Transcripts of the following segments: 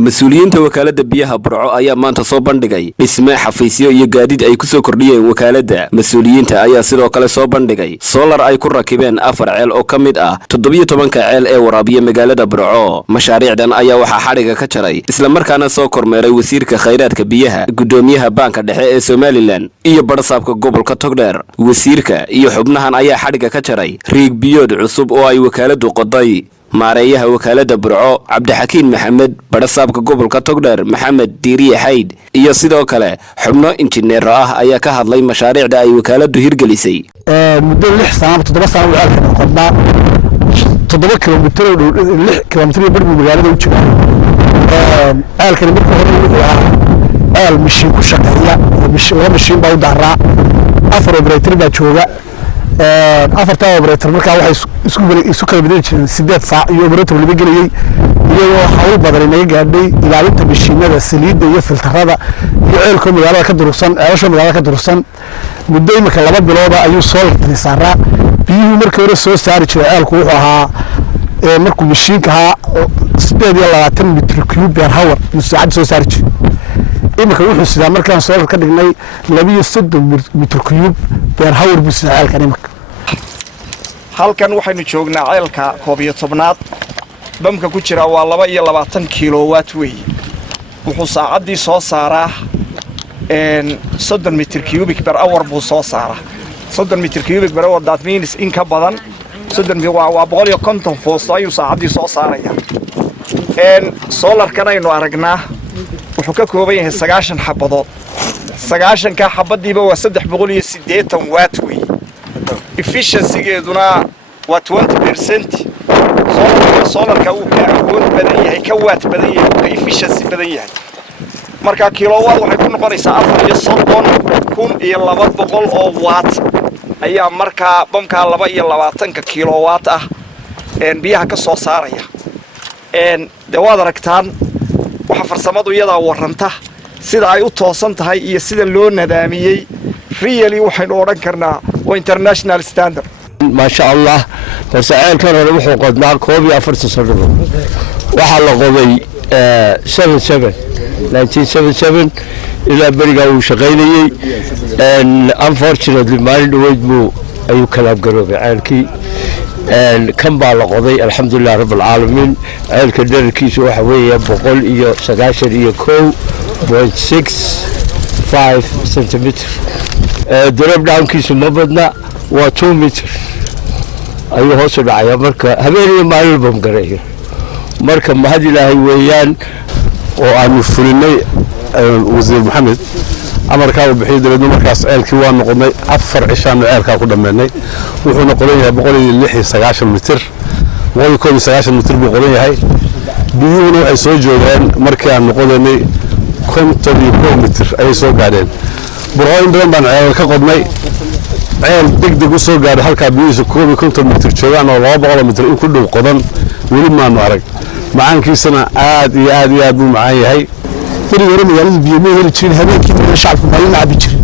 mas-uuliyiinta wakaalada biyaha Burco ayaa maanta soo bandhigay dhisme xafiisyo iyo gaadiid ay ku soo kordhiyeen wakaalada. mas-uuliyiinta ayaa sidoo kale soo bandhigay solar ay ku rakibeen 4 ceel oo kamid ah 17 ceel ee waraabiya magaalada Burco. mashaariicdan ayaa waxa xariga ka jaray isla markaana soo kormeeray wasiirka khayraadka biyaha, gudoomiyaha banka dhexe ee Somaliland iyo barsaabka gobolka Togdheer. wasiirka iyo xubnahan ayaa xariga ka jaray riig biyood cusub oo ay wakaaladu qoday. maareeyaha wakaalada Burco Cabdixakiin Maxamed, barsaabka gobolka Togdheer Maxamed Diiriye Xayd iyo sidoo kale xubno injineer ah ayaa ka hadlay mashaariicda ay wakaaladu hirgelisay. muddo 6 sano 7 sano oo qodnaa 7 kilomitir oo 6 kilomitir barbu magaalada u jira. aalkan markii hore wuxuu ahaa aal mishiin ku shaqeeya oo mishiin baa u daaraa 4 operator baa jooga. 4 operator markaa waxay isku kala bedeli jireen 8 saac iyo operator waliba gelayay iyagoo hawl badan inaga gaadhay ilaalinta mishiinada saliidda iyo filtarada iyo ceelka magaalada ka durugsan ceelasha magaalada ka durugsan. muddo imika 2 bilood ayuu soo saaraa biyuhu markii hore soo saari jiray ceelku wuxuu ahaa markuu mishiinka ahaa 28 mitir cube per hour saacad soo saari jiray. imika wuxuu sidaa markaan soo ka dhignay 32 mitir cube per hour buu sidaa ceelkan imika. halkan waxaynu joognaa ceelka 11aad bamka ku jira waa 22 kilowatt weey. wuxuu saacadii soo saaraa 30 mitir cubic per hour buu soo saaraa. 30 mitir cubic per hour that means in ka badan 30 waa 150 foosto ayuu saacadii soo saaraya. solar kan aynu aragnaa wuxuu ka kooban yahay 90 xabadood. 90 ka xabadiiba waa 380 watt weey. efficiency-geeduna waa 20%. solarka uu ka awood badan yahay, ka watt badan yahay, ka efficiency badan yahay. marka kilowatt waxay ku noqonaysaa 4,200 oo watt ayaa markaa bamka 22 kilowatt ah biyaha ka soo saaraya. dawaad aragtaan waxa farsamadu iyada warranta sida ay u toosan tahay iyo sida loo nadaamiyay. really waxaynu oran karnaa waa international standard. ما شاء الله فرسائل كانوا يروحوا قدنا كوبي أفرس صدروا وحلا قضي 1977 إلى برجع وشغالي and unfortunately ما ندويدمو أي كلام قريب عالكي كم بالقضي الحمد لله رب العالمين عالك الدركيس وحويه بقول إياه 19 إياه كو 0.65 سنتيمتر درب داون كيس ما بدنا و 2 متر ayuu hoos u dhacay marka habeenii maalin bam gareeyo marka ma hadi ilaahay weeyaan oo aanu fulinay wasiir maxamed amarka uu bixiyay dawladda markaas ceelkii waa noqonay 4 cishaan ceelka ku dhameynay wuxuu noqon yahay 196 mitir 190 mitir buu qoran yahay. biyuhuna waxay soo joogeen markii aan noqonay 51 mitir ay soo gaadheen. burooyin badan baan ceel ka qodnay ceel degdeg u soo gaaray halka biyuhu 50 mitir joogaan oo 200 mitir in ku dhow qodan weli ma aanu arag. macaankiisana aad iyo aad buu macaan yahay. tiriga hore magaalada biyo ma heli jirin, habeenkii shacabku maalin cabi jirin.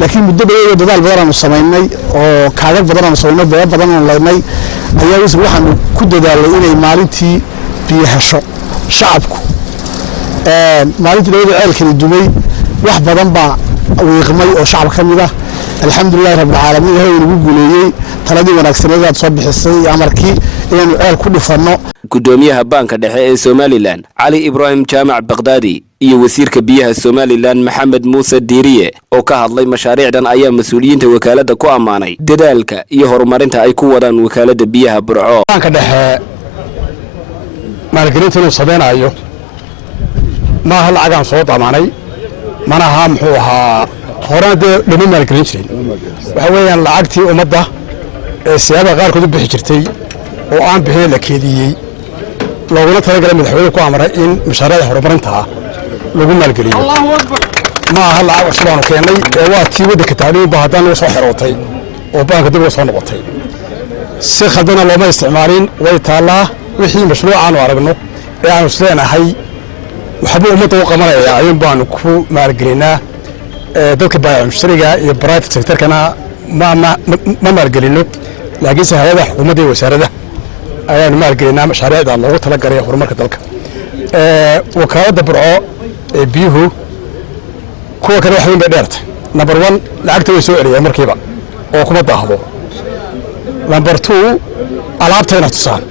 laakiin muddo dheer dadaal badan oo sameynay oo kaaga badan oo sameynay beero badan oo leeynay ayaa waxaan ku dadaalay inay maalintii biyo hesho shacabku. maalintii dawladda ceelkani dumay wax badan baa wiiqmay oo shacab kamid ah. alxamdulillaah rabbil caalamiin ilaahay nagu guuleeyay taladii wanaagsaneed soo bixisay amarkii inaynu ceel ku dhifano. gudoomiyaha banka dhexe ee Somaliland Cali Ibrahim Jaamac Baghdadi iyo wasiirka biyaha Somaliland Maxamed Muuse Diiriye oo ka hadlay mashaariicdan ayaa mas'uuliyiinta wakaalada ku amaanay dadaalka iyo horumarinta ay ku wadaan wakaalada biyaha Burco. banka dhexe maalgelinta uu sameeyo ma hal lacagan soo damaanay manaha muxuu ahaa horada dhama maalgelin jirin. waxa weeyaan lacagtii ummadda ee siyaaba qaarkood u bixi jirtay oo aan bixin la keediyay looguna talagalay madaxweynuhu ku amray in mashaariicda horumarinta lagu maalgeliyo. ma aha lacag cusub oo keenay ee waa tii waddanka taaliin baa haddana soo xirootay oo banka dib u soo noqotay. si khaldana looma isticmaalin way taalaa wixii mashruucan oo aragno ee aan isleenahay waxba ummadda u qabanaya ayaan baan ku maalgelinaa. dadka baayaca mushtariga iyo private sector-kana ma maalgelino laakiin hay'adaha xukuumadda iyo wasaaradda ayaan maalgelinaa mashaariicda loogu talagalay horumarka dalka. wakaalada burco biyuhu kuwa kale wax weyn bay dheertay number 1 lacagta way soo celiyeen markiiba oo kuma daahdo number 2 alaabtayna tusaan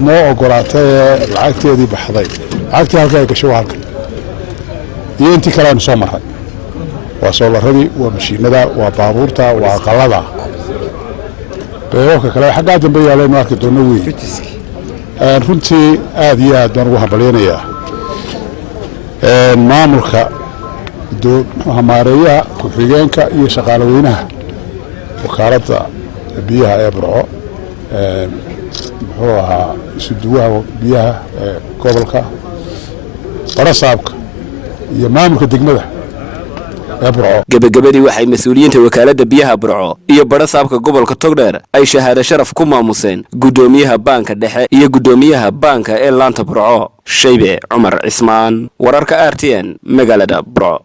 ma ogolaatay lacagteedii baxday lacagtii halka ay gashay halka iyo intii kale aan soo maray waa soolarradii waa mashiinada waa baabuurta waa qalada beewka kale xagga dambe yaaleen markii doona weey runtii aad iyo aad baan ugu hambalyeynaya maamulka maareeyaha ku-xigeenka iyo shaqaale weynaha wakaaladda biyaha ee burco muxuu ahaa isuduwaha biyaha gobolka barasaabka iyo maamulka degmada ee burco gabagabadii waxay mas'uuliyiinta wakaaladda biyaha burco iyo barasaabka gobolka Togdheer ay shahaado sharaf ku maamuseen gudoomiyaha baanka dhexe iyo gudoomiyaha baanka ee laanta burco Shaybe Cumar Cismaan wararka RTN magaalada burco.